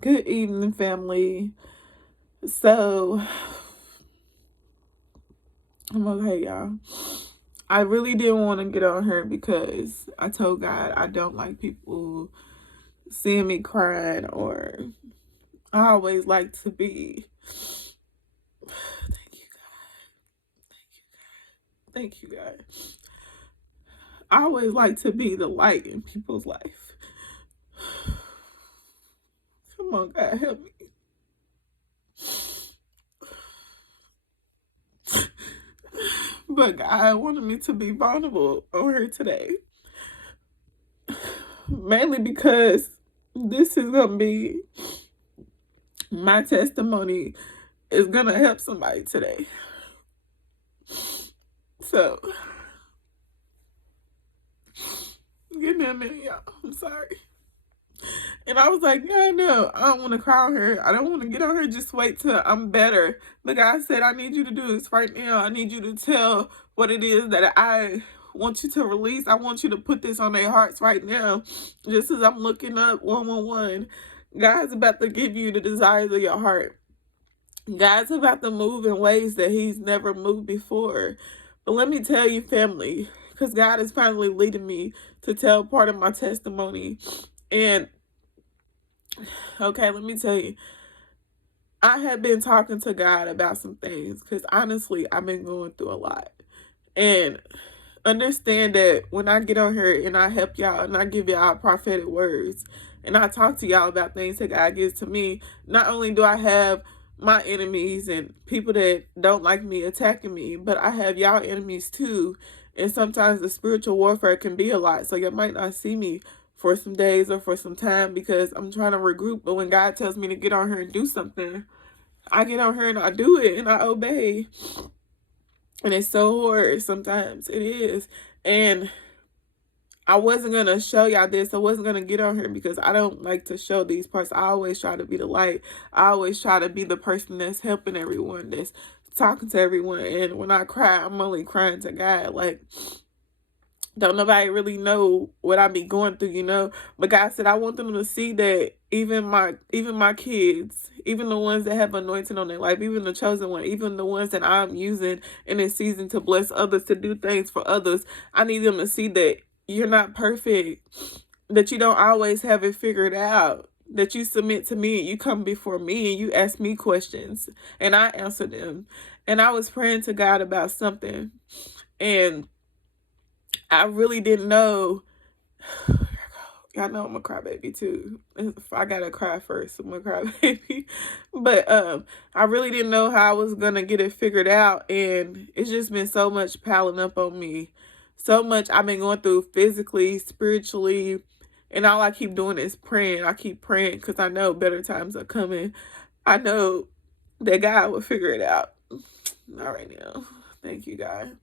Good evening, family. So, I'm okay, y'all. I really didn't want to get on here because I told God I don't like people seeing me crying, or I always like to be. Thank you, God. Thank you, God. I always like to be the light in people's life. Come on, God, help me. But God wanted me to be vulnerable on here today. Mainly because this is going to be my testimony, is going to help somebody today. So, give me a minute, y'all. I'm sorry. And I was like, yeah, no, I don't want to cry on her. I don't want to get on her. Just wait till I'm better. But God said, I need you to do this right now. I need you to tell what it is that I want you to release. I want you to put this on their hearts right now. Just as I'm looking up 111, God's about to give you the desires of your heart. God's about to move in ways that he's never moved before. But let me tell you, family, because God is finally leading me to tell part of my testimony. And okay, let me tell you, I have been talking to God about some things because honestly, I've been going through a lot. And understand that when I get on here and I help y'all and I give y'all prophetic words and I talk to y'all about things that God gives to me, not only do I have my enemies and people that don't like me attacking me, but I have y'all enemies too. And sometimes the spiritual warfare can be a lot. So you might not see me for some days or for some time because I'm trying to regroup. But when God tells me to get on here and do something, I get on here and I do it and I obey. And it's so hard sometimes. It is. And I wasn't going to show y'all this. I wasn't going to get on here because I don't like to show these parts. I always try to be the light. I always try to be the person that's helping everyone, that's talking to everyone. And when I cry, I'm only crying to God. Like, don't nobody really know what I be going through, you know. But God said I want them to see that even my kids, even the ones that have anointing on their life, even the chosen one, even the ones that I'm using in this season to bless others, to do things for others, I need them to see that you're not perfect, that you don't always have it figured out, that you submit to me and you come before me and you ask me questions and I answer them. And I was praying to God about something, and I really didn't know. Y'all know I'm a crybaby too. If I gotta cry first, I'm a crybaby. But I really didn't know how I was gonna get it figured out, and it's just been so much piling up on me. So much I've been going through physically, spiritually, and all I keep doing is praying. I keep praying because I know better times are coming. I know that God will figure it out. Not right now. Thank you, God.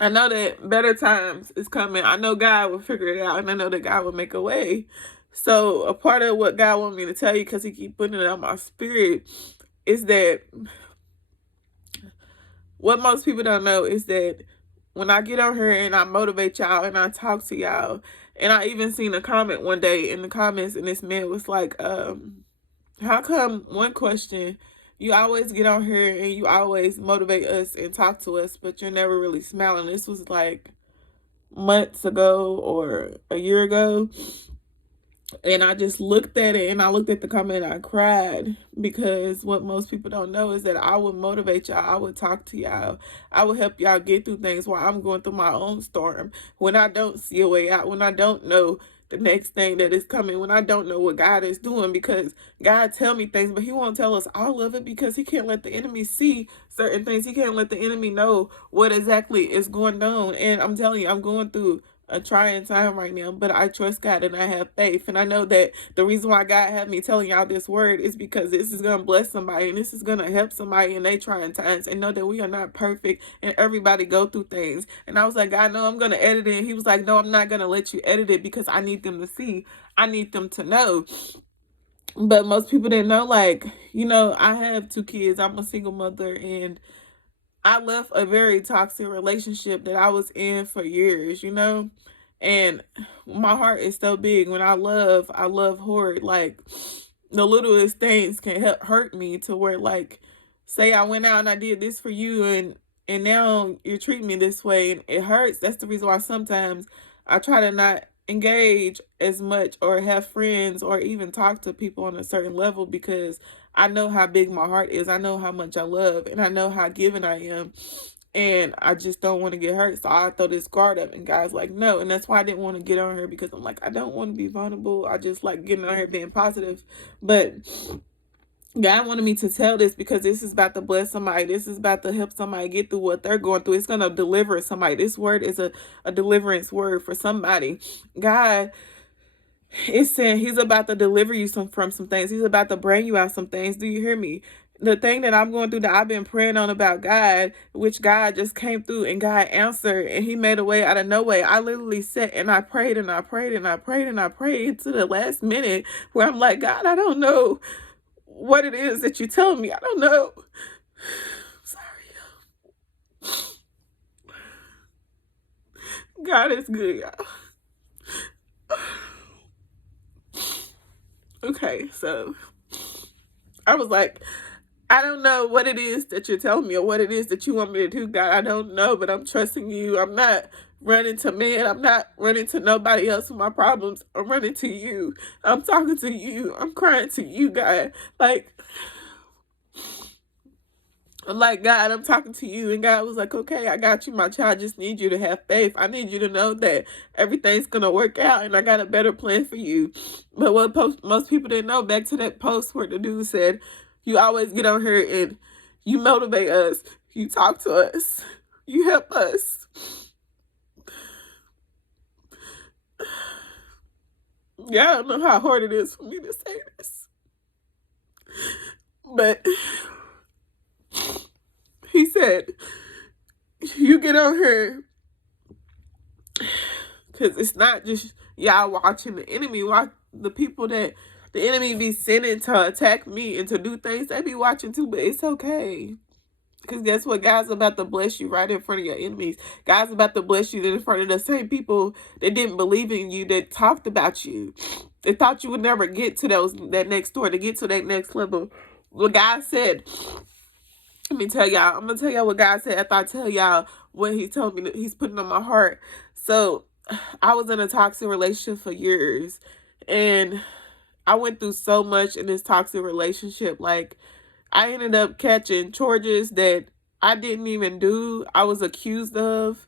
I know that better times is coming. I know God will figure it out, and I know that God will make a way. So a part of what God wants me to tell you, because he keep putting it on my spirit, is that what most people don't know is that when I get on here and I motivate y'all and I talk to y'all, and I even seen a comment one day in the comments, and this man was like, how come, one question, you always get on here and you always motivate us and talk to us, but you're never really smiling? This was like months ago or a year ago. And I just looked at it, and I looked at the comment and I cried, because what most people don't know is that I would motivate y'all. I would talk to y'all. I would help y'all get through things while I'm going through my own storm. When I don't see a way out, when I don't know the next thing that is coming, when I don't know what God is doing, because God tell me things, but he won't tell us all of it because he can't let the enemy see certain things. He can't let the enemy know what exactly is going on. And I'm telling you, I'm going through a trying time right now, but I trust God and I have faith. And I know that the reason why God had me telling y'all this word is because this is going to bless somebody, and this is going to help somebody in their trying times, and know that we are not perfect and everybody go through things. And I was like, God, no, I'm going to edit it. And he was like, no, I'm not going to let you edit it because I need them to see. I need them to know. But most people didn't know, like, you know, I have 2 kids. I'm a single mother, and I left a very toxic relationship that I was in for years, you know? And my heart is so big. When I love hard. Like, the littlest things can hurt me to where, like, say I went out and I did this for you, and now you're treating me this way, and it hurts. That's the reason why sometimes I try to not engage as much or have friends or even talk to people on a certain level, because I know how big my heart is. I know how much I love, and I know how giving I am. And I just don't want to get hurt. So I throw this guard up, and guys like, no. And that's why I didn't want to get on her, because I'm like, I don't want to be vulnerable. I just like getting on her being positive. But God wanted me to tell this because this is about to bless somebody. This is about to help somebody get through what they're going through. It's going to deliver somebody. This word is a deliverance word for somebody. God is saying he's about to deliver you from some things. He's about to bring you out some things. Do you hear me? The thing that I'm going through that I've been praying on about God, which God just came through and God answered, and he made a way out of no way. I literally sat and I prayed and I prayed and I prayed and I prayed to the last minute, where I'm like, God, I don't know what it is that you're telling me. I don't know. Sorry. God is good, y'all. Okay, so I was like, I don't know what it is that you're telling me or what it is that you want me to do, God. I don't know, but I'm trusting you. I'm not running to man. I'm not running to nobody else with my problems. I'm running to you. I'm talking to you. I'm crying to you, God. I'm like, God, I'm talking to you. And God was like, okay, I got you, my child. I just need you to have faith. I need you to know that everything's going to work out, and I got a better plan for you. But what most people didn't know, back to that post where the dude said, you always get on here and you motivate us. You talk to us. You help us. Yeah, I don't know how hard it is for me to say this. But he said, you get on here because it's not just y'all watching the enemy. Watch the people that the enemy be sending to attack me and to do things. They be watching too, but it's okay. Because guess what? God's about to bless you right in front of your enemies. God's about to bless you in front of the same people that didn't believe in you, that talked about you. They thought you would never get to that next door, to get to that next level. What God said, let me tell y'all. I'm going to tell y'all what God said after I tell y'all what he told me that he's putting on my heart. So I was in a toxic relationship for years, and I went through so much in this toxic relationship. Like, I ended up catching charges that I didn't even do. I was accused of,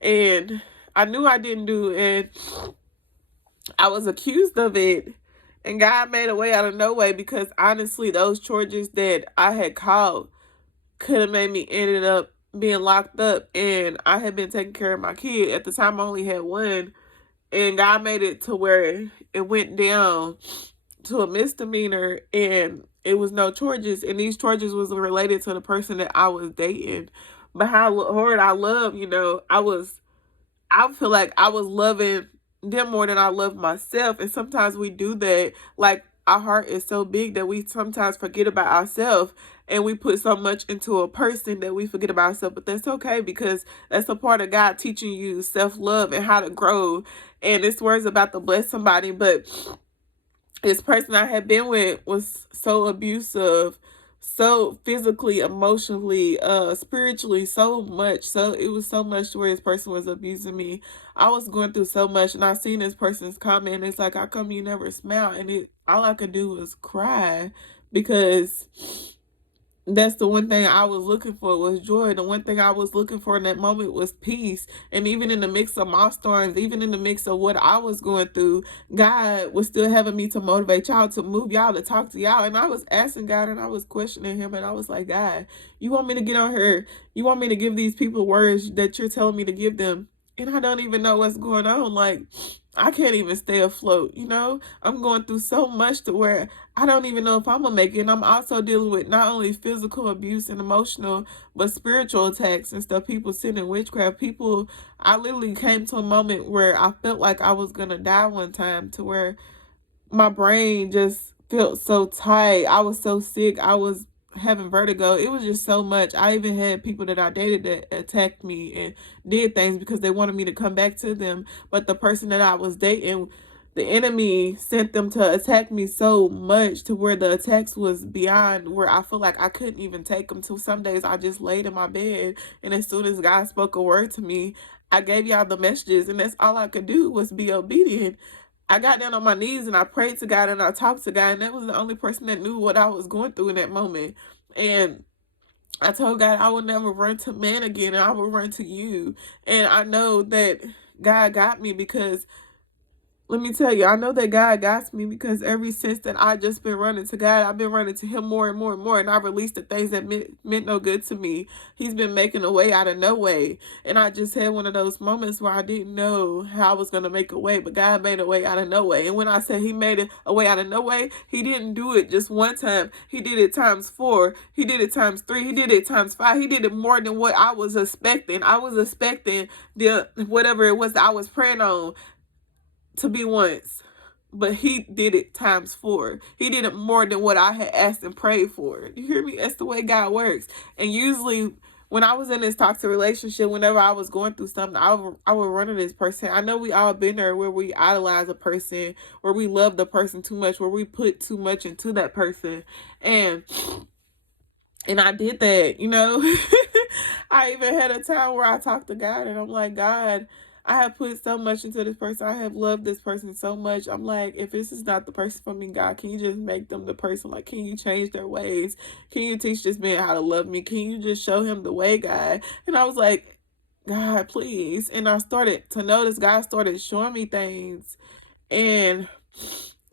and I knew I didn't do, and I was accused of it. And God made a way out of no way, because honestly, those charges that I had caught could have made me ended up being locked up, and I had been taking care of my kid. At the time, I only had one, and God made it to where it went down to a misdemeanor, and it was no charges, and these charges was related to the person that I was dating. But how hard I love, I feel like I was loving them more than I love myself. And sometimes we do that. Like, our heart is so big that we sometimes forget about ourselves, and we put so much into a person that we forget about ourselves. But that's okay, because that's a part of God teaching you self-love and how to grow. And this word's about to bless somebody. But this person I had been with was so abusive, so physically, emotionally, spiritually, so much. So it was so much to where this person was abusing me. I was going through so much, and I seen this person's comment. It's like, how come you never smile? And all I could do was cry, because that's the one thing I was looking for, was joy. The one thing I was looking for in that moment was peace. And even in the mix of my storms, even in the mix of what I was going through, God was still having me to motivate y'all, to move y'all, to talk to y'all. And I was asking God, and I was questioning him, and I was like, God, you want me to get on here? You want me to give these people words that you're telling me to give them? And I don't even know what's going on. Like, I can't even stay afloat, I'm going through so much to where I don't even know if I'm gonna make it. And I'm also dealing with not only physical abuse and emotional, but spiritual attacks and stuff. People sending witchcraft. I literally came to a moment where I felt like I was gonna die one time, to where my brain just felt so tight. I was so sick. I was having vertigo. It was just so much. I even had people that I dated that attacked me and did things because they wanted me to come back to them. But the person that I was dating the enemy sent them to attack me so much to where the attacks was beyond where I feel like I couldn't even take them. To some days I just laid in my bed, and as soon as God spoke a word to me, I gave y'all the messages, and that's all I could do was be obedient. I got down on my knees and I prayed to God and I talked to God, and that was the only person that knew what I was going through in that moment. And I told God I will never run to man again, and I will run to you. And I know that God got me, because let me tell you, I know that God got me, because ever since that I just been running to God, I've been running to him more and more and more, and I released the things that meant no good to me. He's been making a way out of no way. And I just had one of those moments where I didn't know how I was going to make a way, but God made a way out of no way. And when I say he made it a way out of no way, he didn't do it just one time. He did it times 4. He did it times 3. He did it times 5. He did it more than what I was expecting. I was expecting the whatever it was that I was praying on to be once, but he did it times 4. He did it more than what I had asked and prayed for. You hear me? That's the way God works. And usually when I was in this toxic relationship, whenever I was going through something, I would run to this person. I know we all been there, where we idolize a person, where we love the person too much, where we put too much into that person. And I did that, you know. I even had a time where I talked to God and I'm like, God, I have put so much into this person. I have loved this person so much. I'm like, if this is not the person for me, God, can you just make them the person? Like, can you change their ways? Can you teach this man how to love me? Can you just show him the way, God? And I was like, God, please. And I started to notice God started showing me things. And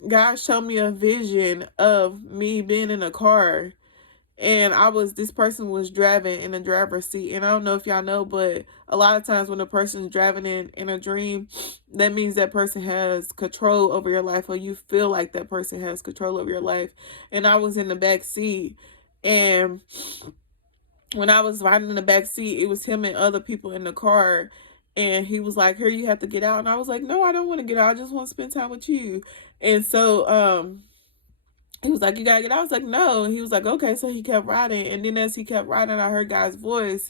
God showed me a vision of me being in a car, and this person was driving in the driver's seat. And I don't know if y'all know, but a lot of times when a person's driving in a dream, that means that person has control over your life, or you feel like that person has control over your life. And I was in the back seat, and when I was riding in the back seat, it was him and other people in the car. And he was like, here, you have to get out. And I was like, no, I don't want to get out. I just want to spend time with you. And so, he was like, you gotta get out. I was like, no. And he was like, okay. So he kept riding. And then as he kept riding, I heard God's voice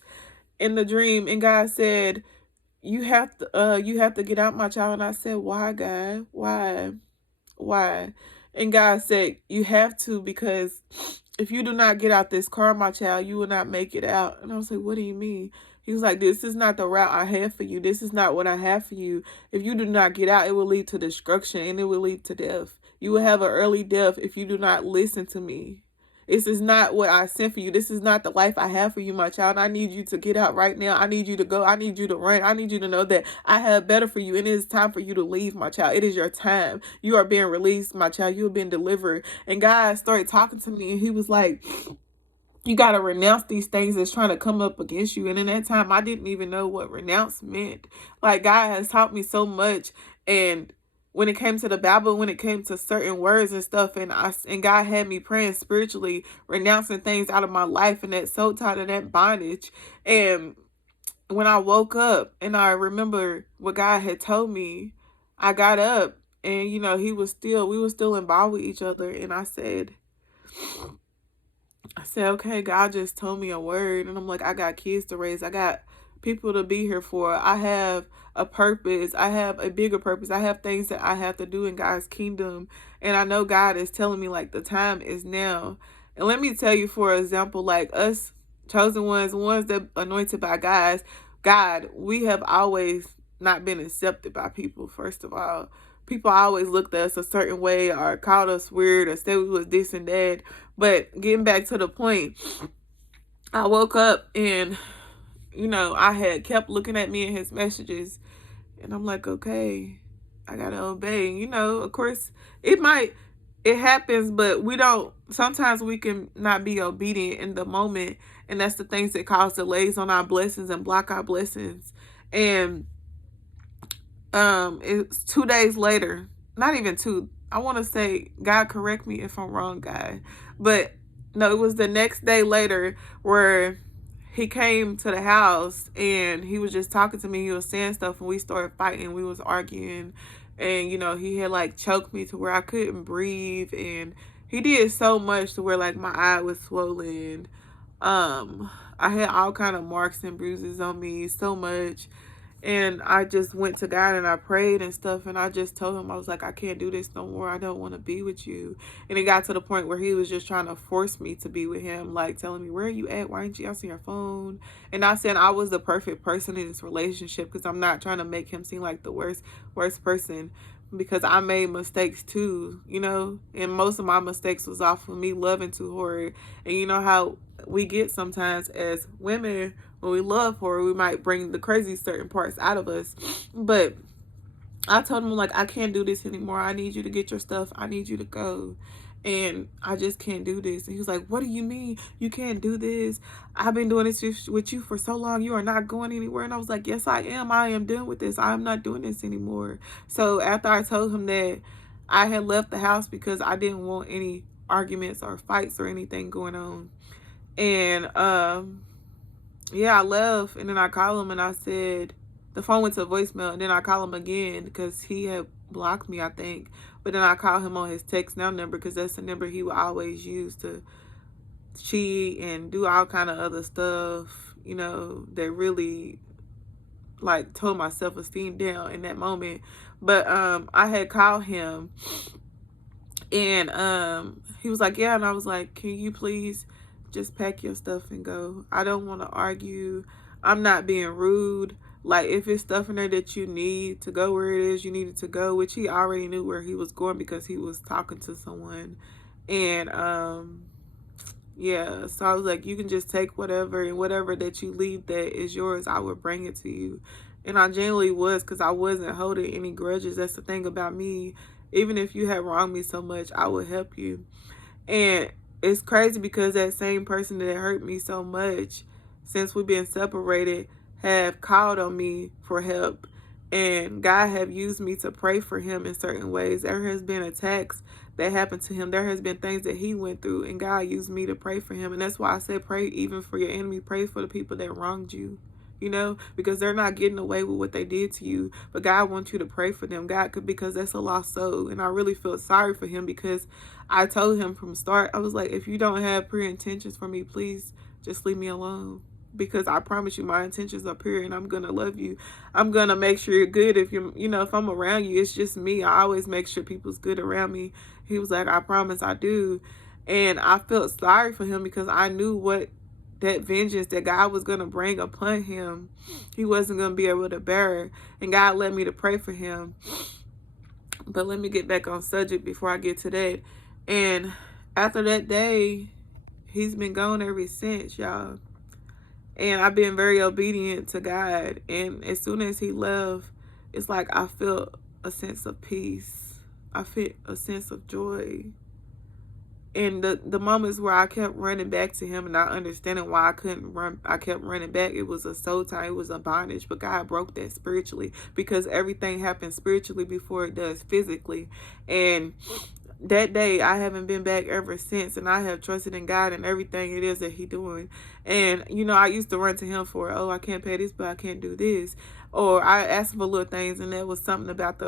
in the dream. And God said, you have to get out, my child. And I said, why, God? Why? Why? And God said, you have to, because if you do not get out this car, my child, you will not make it out. And I was like, what do you mean? He was like, this is not the route I have for you. This is not what I have for you. If you do not get out, it will lead to destruction, and it will lead to death. You will have an early death if you do not listen to me. This is not what I sent for you. This is not the life I have for you, my child. I need you to get out right now. I need you to go. I need you to run. I need you to know that I have better for you. And it is time for you to leave, my child. It is your time. You are being released, my child. You have been delivered. And God started talking to me, and he was like, you got to renounce these things that's trying to come up against you. And in that time, I didn't even know what renounce meant. Like, God has taught me so much. And when it came to the Bible, when it came to certain words and stuff, and God had me praying spiritually, renouncing things out of my life, and that soul tie to that bondage. And when I woke up and I remember what God had told me, I got up, and we were still involved with each other. And I said, okay, God just told me a word. And I'm like, I got kids to raise. I got people to be here for. I have a purpose. I have a bigger purpose. I have things that I have to do in God's kingdom. And I know God is telling me, like, the time is now. And let me tell you, for example, like us chosen ones that anointed by God, we have always not been accepted by people, first of all. People always looked at us a certain way, or called us weird, or said we was this and that. But getting back to the point, I woke up and, I had kept looking at me in his messages. And I'm like, okay, I got to obey. Of course, it happens, but sometimes we can not be obedient in the moment. And that's the things that cause delays on our blessings and block our blessings. And it's 2 days later, not even 2. I want to say, God, correct me if I'm wrong, God. But no, it was the next day later where he came to the house and he was just talking to me. He was saying stuff, and we started fighting. We was arguing, and he had like choked me to where I couldn't breathe, and he did so much to where like my eye was swollen. I had all kind of marks and bruises on me, so much. And I just went to God and I prayed and stuff. And I just told him, I was like, I can't do this no more. I don't want to be with you. And it got to the point where he was just trying to force me to be with him, like telling me, where are you at? Why ain't you answering your phone? And I said I was the perfect person in this relationship because I'm not trying to make him seem like the worst person, because I made mistakes too, you know, and most of my mistakes was off of me loving too hard. And you know how we get sometimes as women, when we love her, we might bring the crazy certain parts out of us. But I told him, like, I can't do this anymore. I need you to get your stuff. I need you to go. And I just can't do this. And he was like, what do you mean you can't do this? I've been doing this with you for so long. You are not going anywhere. And I was like, yes, I am. I am done with this. I am not doing this anymore. So after I told him that I had left the house because I didn't want any arguments or fights or anything going on. And yeah, I left, and then I called him and I said, the phone went to voicemail, and then I called him again because he had blocked me, I think. But then I called him on his text now number because that's the number he would always use to cheat and do all kind of other stuff, you know, that really like tore my self-esteem down in that moment. But I had called him, and he was like, yeah. And I was like, can you please just pack your stuff and go? I don't want to argue. I'm not being rude. Like, if it's stuff in there that you need to go where it is you needed to go, which he already knew where he was going because he was talking to someone. And yeah, so I was like, you can just take whatever, and whatever that you leave that is yours, I will bring it to you. And I genuinely was, because I wasn't holding any grudges. That's the thing about me. Even if you had wronged me so much, I would help you. And it's crazy because that same person that hurt me so much, since we've been separated, have called on me for help. And God have used me to pray for him in certain ways. There has been attacks that happened to him. There has been things that he went through, and God used me to pray for him. And that's why I said pray even for your enemy. Pray for the people that wronged you. You know, because they're not getting away with what they did to you. But God wants you to pray for them. God could, because that's a lost soul. And I really feel sorry for him because I told him from the start, I was like, if you don't have pure intentions for me, please just leave me alone. Because I promise you, my intentions are pure, and I'm going to love you. I'm going to make sure you're good. If you're, you know, if I'm around you, it's just me. I always make sure people's good around me. He was like, I promise I do. And I felt sorry for him because I knew what that vengeance that God was going to bring upon him, he wasn't going to be able to bear it. And God led me to pray for him. But let me get back on subject before I get to that. And after that day, he's been gone ever since, y'all. And I've been very obedient to God. And as soon as he left, it's like I felt a sense of peace. I felt a sense of joy. And the moments where I kept running back to him and not understanding why I couldn't run, I kept running back. It was a soul tie, it was a bondage. But God broke that spiritually, because everything happens spiritually before it does physically. And that day, I haven't been back ever since, and I have trusted in God and everything it is that he doing. And, you know, I used to run to him for, oh, I can't pay this, but I can't do this. Or I asked him for little things, and that was something about the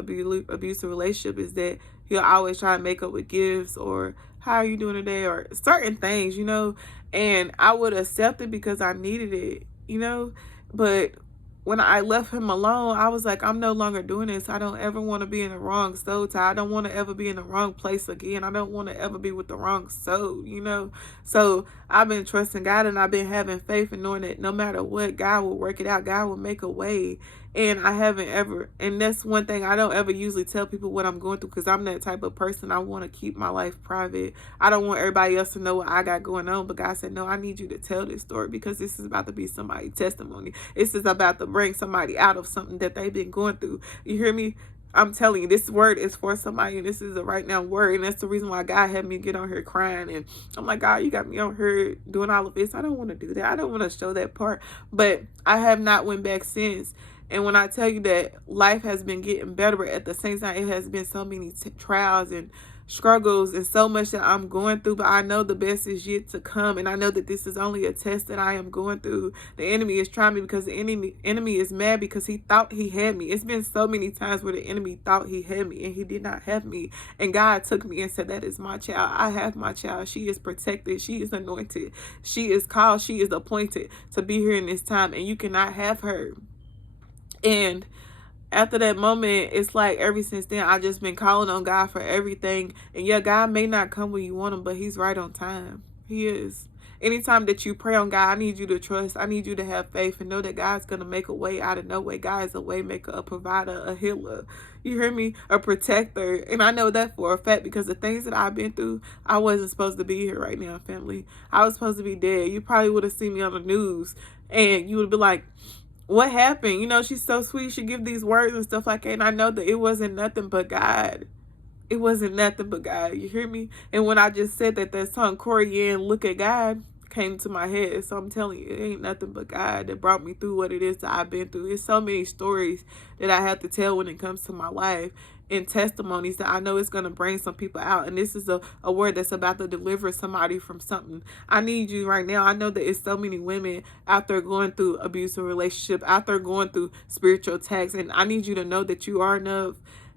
abusive relationship, is that he'll always try to make up with gifts, or how are you doing today, or certain things, you know. And I would accept it because I needed it, you know. But when I left him alone, I was like, I'm no longer doing this. I don't ever want to be in the wrong soul tie. I don't want to ever be in the wrong place again. I don't want to ever be with the wrong soul, you know. So I've been trusting God, and I've been having faith and knowing that no matter what, God will work it out. God will make a way. And I haven't ever, and that's one thing, I don't ever usually tell people what I'm going through, because I'm that type of person. I want to keep my life private. I don't want everybody else to know what I got going on. But God said, no, I need you to tell this story, because this is about to be somebody's testimony. This is about to bring somebody out of something that they've been going through. You hear me? I'm telling you, this word is for somebody, and this is a right now word. And that's the reason why God had me get on here crying. And I'm like, God, you got me on here doing all of this. I don't want to do that. I don't want to show that part. But I have not went back since. And when I tell you that life has been getting better, but at the same time, it has been so many trials and struggles and so much that I'm going through. But I know the best is yet to come. And I know that this is only a test that I am going through. The enemy is trying me, because the enemy is mad because he thought he had me. It's been so many times where the enemy thought he had me, and he did not have me. And God took me and said, that is my child. I have my child. She is protected. She is anointed. She is called. She is appointed to be here in this time. And you cannot have her. And after that moment, it's like ever since then, I just been calling on God for everything. And yeah, God may not come when you want him, but he's right on time. He is. Anytime that you pray on God, I need you to trust. I need you to have faith and know that God's going to make a way out of no way. God is a way maker, a provider, a healer. You hear me? A protector. And I know that for a fact because the things that I've been through, I wasn't supposed to be here right now, family. I was supposed to be dead. You probably would have seen me on the news and you would be like, what happened? You know, she's so sweet. She give these words and stuff like that. And I know that it wasn't nothing but God. It wasn't nothing but God. You hear me? And when I just said that song, Corey and Look at God, came to my head. So I'm telling you, it ain't nothing but God that brought me through what it is that I've been through. It's so many stories that I have to tell when it comes to my life and testimonies that I know it's going to bring some people out. And this is a word that's about to deliver somebody from something. I need you right now. I know that it's so many women out there going through abusive relationship, out there going through spiritual attacks. And I need you to know that you are enough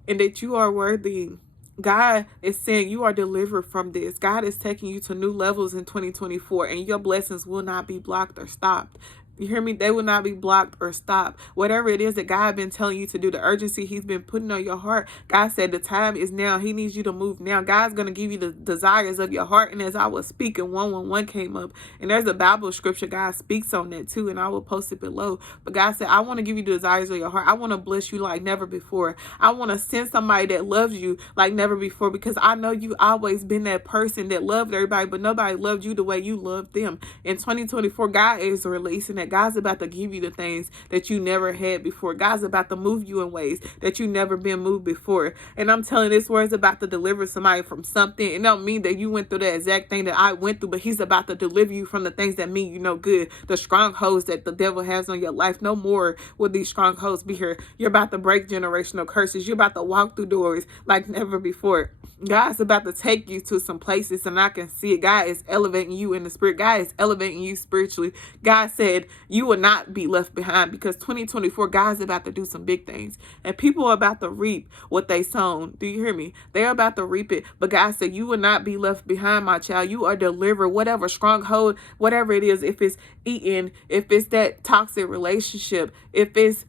and that you are worthy. God is saying you are delivered from this. God is taking you to new levels in 2024 and your blessings will not be blocked or stopped. You hear me? They will not be blocked or stopped. Whatever it is that God has been telling you to do, the urgency he's been putting on your heart, God said the time is now. He needs you to move now. God's going to give you the desires of your heart. And as I was speaking, 111 came up. And there's a Bible scripture God speaks on that too. And I will post it below. But God said, I want to give you the desires of your heart. I want to bless you like never before. I want to send somebody that loves you like never before. Because I know you always been that person that loved everybody, but nobody loved you the way you loved them. In 2024, God is releasing that. God's about to give you the things that you never had before. God's about to move you in ways that you never been moved before. And I'm telling this word's about to deliver somebody from something. It don't mean that you went through the exact thing that I went through, but he's about to deliver you from the things that mean you no good. The strongholds that the devil has on your life. No more will these strongholds be here. You're about to break generational curses. You're about to walk through doors like never before. God's about to take you to some places and I can see it. God is elevating you in the spirit. God is elevating you spiritually. God said you will not be left behind because 2024, God's about to do some big things and people are about to reap what they sown. Do you hear me? They're about to reap it. But God said you will not be left behind, my child. You are delivered, whatever stronghold, whatever it is, if it's eating, if it's that toxic relationship, if it's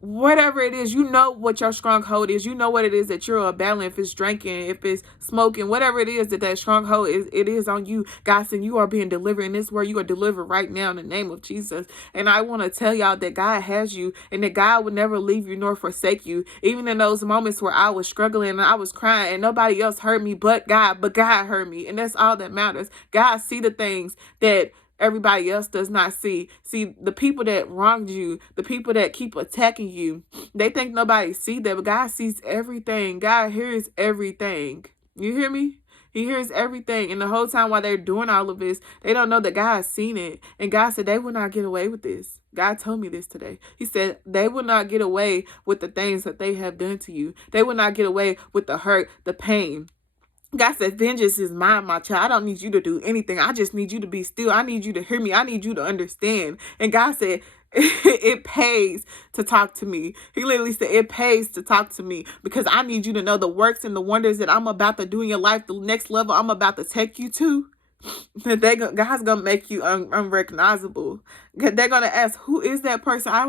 whatever it is, you know what your stronghold is. You know what it is that you're battling. If it's drinking, if it's smoking, whatever it is that stronghold is, it is on you. God said you are being delivered. And this is where you are delivered right now in the name of Jesus. And I want to tell y'all that God has you and that God would never leave you nor forsake you. Even in those moments where I was struggling and I was crying and nobody else heard me but God heard me. And that's all that matters. God see the things that everybody else does not see. See, the people that wronged you, the people that keep attacking you, they think nobody see that, but God sees everything. God hears everything. You hear me? He hears everything. And the whole time while they're doing all of this, they don't know that God has seen it. And God said they will not get away with this. God told me this today. He said they will not get away with the things that they have done to you. They will not get away with the hurt, the pain. God said, vengeance is mine, my child. I don't need you to do anything. I just need you to be still. I need you to hear me. I need you to understand. And God said, it pays to talk to me. He literally said, it pays to talk to me because I need you to know the works and the wonders that I'm about to do in your life, the next level I'm about to take you to. God's gonna make you unrecognizable. They're gonna ask, who is that person? I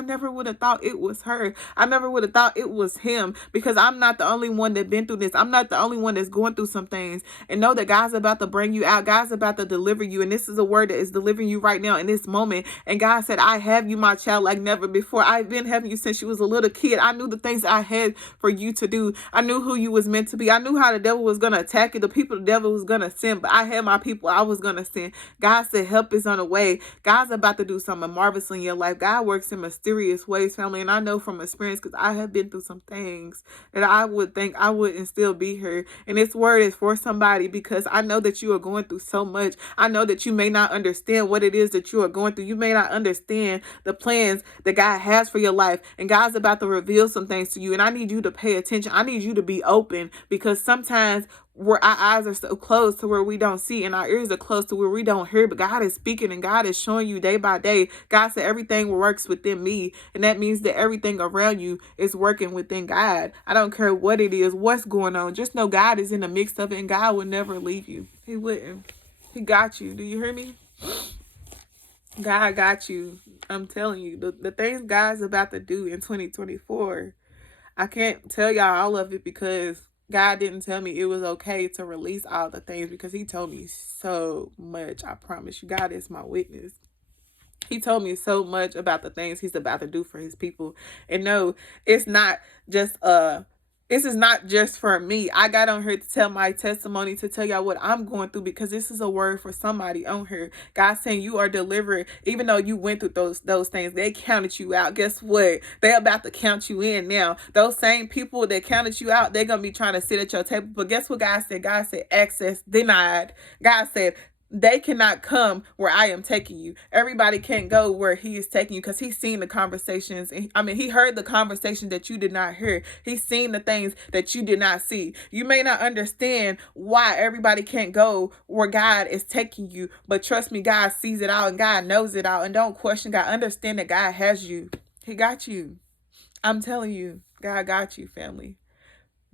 never would have thought it was her. I never would have thought it was him because I'm not the only one that's been through this. I'm not the only one that's going through some things. And know that God's about to bring you out. God's about to deliver you. And this is a word that is delivering you right now in this moment. And God said, I have you, my child, like never before. I've been having you since you was a little kid. I knew the things that I had for you to do. I knew who you was meant to be. I knew how the devil was gonna attack you, the people the devil was gonna send. But I had my people I was gonna send. God said help is on the way. God's about to do something marvelous in your life. God works in mysterious ways, family. And I know from experience because I have been through some things that I would think I wouldn't still be here. And this word is for somebody because I know that you are going through so much. I know that you may not understand what it is that you are going through. You may not understand the plans that God has for your life. And God's about to reveal some things to you. And I need you to pay attention. I need you to be open because sometimes where our eyes are so closed to where we don't see and our ears are closed to where we don't hear, but God is speaking and God is showing you day by day. God said everything works within me, and that means that everything around you is working within God. I don't care what it is, what's going on. Just know God is in the mix of it and God will never leave you. He wouldn't. He got you. Do you hear me? God got you. I'm telling you, the things God's about to do in 2024, I can't tell y'all all of it because God didn't tell me it was okay to release all the things because he told me so much. I promise you, God is my witness. He told me so much about the things he's about to do for his people. And no, it's not just this is not just for me. I got on here to tell my testimony, to tell y'all what I'm going through, because this is a word for somebody on here. God saying you are delivered, even though you went through those things. They counted you out. Guess what? They're about to count you in now. Those same people that counted you out, they're gonna be trying to sit at your table. But guess what God said? God said access denied. God said they cannot come where I am taking you. Everybody can't go where he is taking you because he's seen the conversations. He heard the conversation that you did not hear. He's seen the things that you did not see. You may not understand why everybody can't go where God is taking you, but trust me, God sees it all and God knows it all. And don't question God. Understand that God has you. He got you. I'm telling you, God got you, family.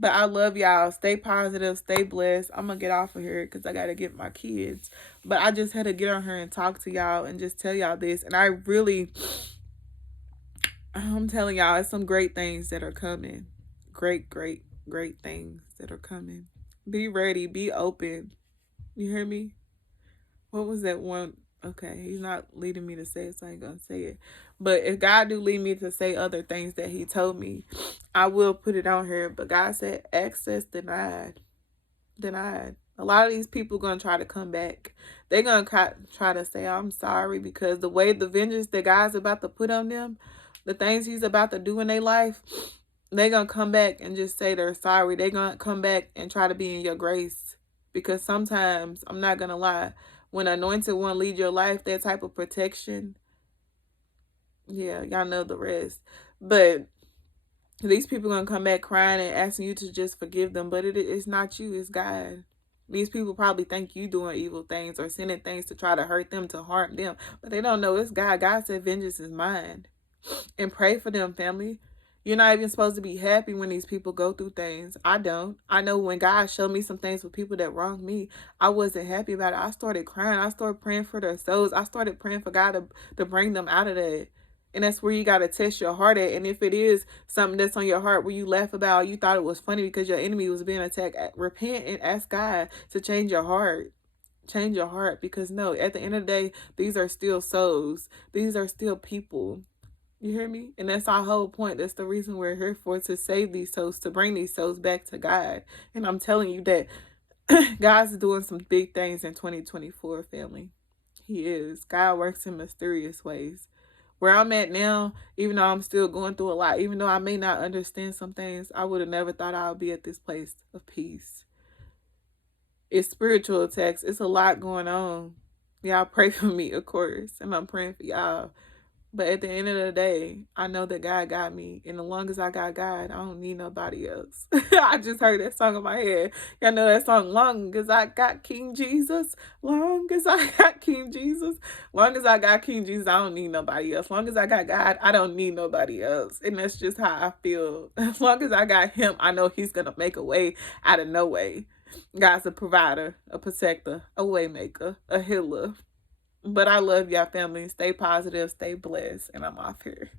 But I love y'all. Stay positive. Stay blessed. I'm going to get off of here because I got to get my kids. But I just had to get on here and talk to y'all and just tell y'all this. And I'm telling y'all, it's some great things that are coming. Great, great, great things that are coming. Be ready. Be open. You hear me? What was that one? Okay, he's not leading me to say it, so I ain't gonna say it. But if God do lead me to say other things that he told me, I will put it on here. But God said access denied. Denied. A lot of these people gonna try to come back. They're gonna try to say I'm sorry, because the way the vengeance that God's about to put on them, the things he's about to do in their life, they're gonna come back and just say they're sorry. They're gonna come back and try to be in your grace. Because sometimes, I'm not gonna lie, when anointed one lead your life, that type of protection, yeah, y'all know the rest. But these people gonna come back crying and asking you to just forgive them, but it's not you, it's God. These people probably think you doing evil things or sending things to try to hurt them, to harm them, but they don't know it's God. God said vengeance is mine. And pray for them, family. You're not even supposed to be happy when these people go through things. I don't. I know when God showed me some things with people that wronged me, I wasn't happy about it. I started crying. I started praying for their souls. I started praying for God to bring them out of that. And that's where you got to test your heart at. And if it is something that's on your heart where you laugh about, you thought it was funny because your enemy was being attacked, repent and ask God to change your heart. Change your heart, because no, at the end of the day, these are still souls. These are still people. You hear me? And that's our whole point. That's the reason we're here for, to save these souls, to bring these souls back to God. And I'm telling you that God's doing some big things in 2024, family. He is. God works in mysterious ways. Where I'm at now, even though I'm still going through a lot, even though I may not understand some things, I would have never thought I would be at this place of peace. It's spiritual attacks. It's a lot going on. Y'all pray for me, of course. And I'm praying for y'all. But at the end of the day, I know that God got me. And as long as I got God, I don't need nobody else. I just heard that song in my head. Y'all know that song, Long as I got King Jesus. Long as I got King Jesus. Long as I got King Jesus, I don't need nobody else. Long as I got God, I don't need nobody else. And that's just how I feel. As long as I got him, I know he's going to make a way out of no way. God's a provider, a protector, a way maker, a healer. But I love y'all, family. Stay positive, stay blessed, and I'm off here.